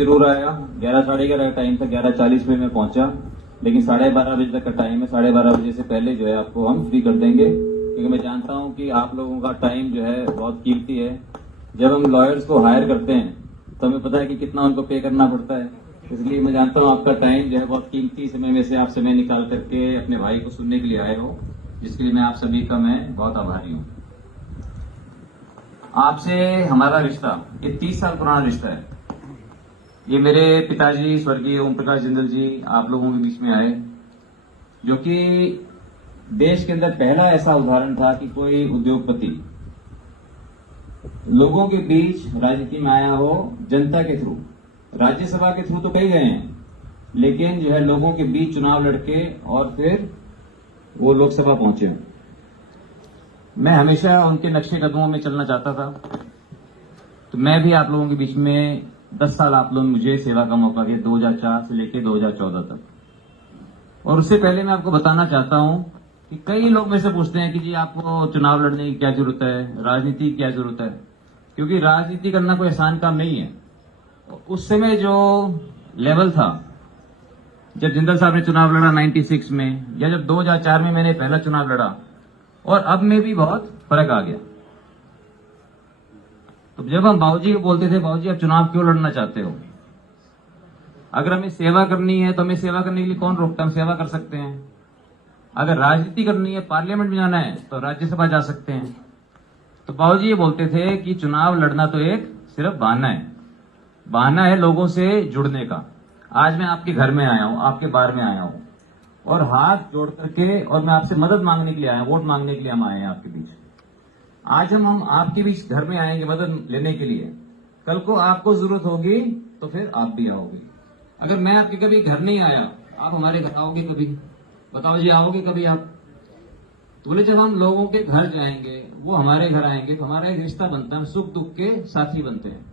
जरूर आया। 11 साढ़े 11 का टाइम था, 11:40 पे मैं पहुंचा, लेकिन 12:30 बजे तक का टाइम है। 12:30 बजे से पहले जो है आपको हम फ्री कर देंगे, क्योंकि मैं जानता हूं कि आप लोगों का टाइम जो है बहुत कीमती है। जब हम लॉयर्स को हायर करते हैं तो हमें पता है कि कितना उनको पे करना पड़ता है, इसलिए मैं जानता हूं आपका टाइम जो है बहुत कीमती समय में से आप समय निकाल करके अपने भाई को सुनने के लिए आए हो, जिसके लिए मैं आप सभी का मैं बहुत आभारी हूं। आपसे हमारा रिश्ता ये 30 साल पुराना रिश्ता है। ये मेरे पिताजी स्वर्गीय ओम प्रकाश जिंदल जी आप लोगों के बीच में आए, जो कि देश के अंदर पहला ऐसा उदाहरण था कि कोई उद्योगपति लोगों के बीच राजनीति में आया हो, जनता के थ्रू। राज्यसभा के थ्रू तो कई गए हैं, लेकिन जो है लोगों के बीच चुनाव लड़के और फिर वो लोकसभा पहुंचे। मैं हमेशा उनके नक्शे कदमों में चलना चाहता था, तो मैं भी आप लोगों के बीच में 10 साल आप लोगों ने मुझे सेवा का मौका दिया, 2004 से लेकर 2014 तक। और उससे पहले मैं आपको बताना चाहता हूं कि कई लोग मेरे से पूछते हैं कि जी आपको चुनाव लड़ने की क्या जरूरत है, राजनीति की क्या जरूरत है, क्योंकि राजनीति करना कोई आसान काम नहीं है। उस समय जो लेवल था, जब जिंदल साहब ने चुनाव लड़ा 96 में, या जब 2004 में मैंने पहला चुनाव लड़ा, और अब में भी बहुत फर्क आ गया। तो जब हम बाबूजी को बोलते थे, बाबूजी आप चुनाव क्यों लड़ना चाहते हो? अगर हमें सेवा करनी है तो हमें सेवा करने के लिए कौन रोकता है, हम सेवा कर सकते हैं। अगर राजनीति करनी है, पार्लियामेंट में जाना है, तो राज्यसभा जा सकते हैं। तो बाबूजी ये बोलते थे कि चुनाव लड़ना तो एक सिर्फ बहाना है, बहाना है लोगों से जुड़ने का। आज मैं आपके घर में आया हूं, आपके बार में आया हूं, और हाथ जोड़ करके, और मैं आपसे मदद मांगने के लिए आया, वोट मांगने के लिए हम आए हैं आपके बीच। आज हम आपके बीच घर में आएंगे मदद लेने के लिए, कल को आपको जरूरत होगी तो फिर आप भी आओगे। अगर मैं आपके कभी घर नहीं आया, आप हमारे घर आओगे कभी? बताओ जी, आओगे कभी आप? तो बोले जब हम लोगों के घर जाएंगे, वो हमारे घर आएंगे, तो हमारा एक रिश्ता बनता है, सुख दुख के साथी बनते हैं।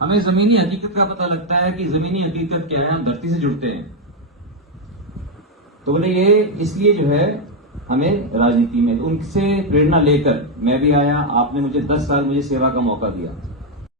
हमें जमीनी हकीकत का पता लगता है कि जमीनी हकीकत क्या है, हम धरती से जुड़ते हैं। तो बोले ये इसलिए जो है हमें राजनीति में, उनसे प्रेरणा लेकर मैं भी आया। आपने मुझे 10 साल मुझे सेवा का मौका दिया।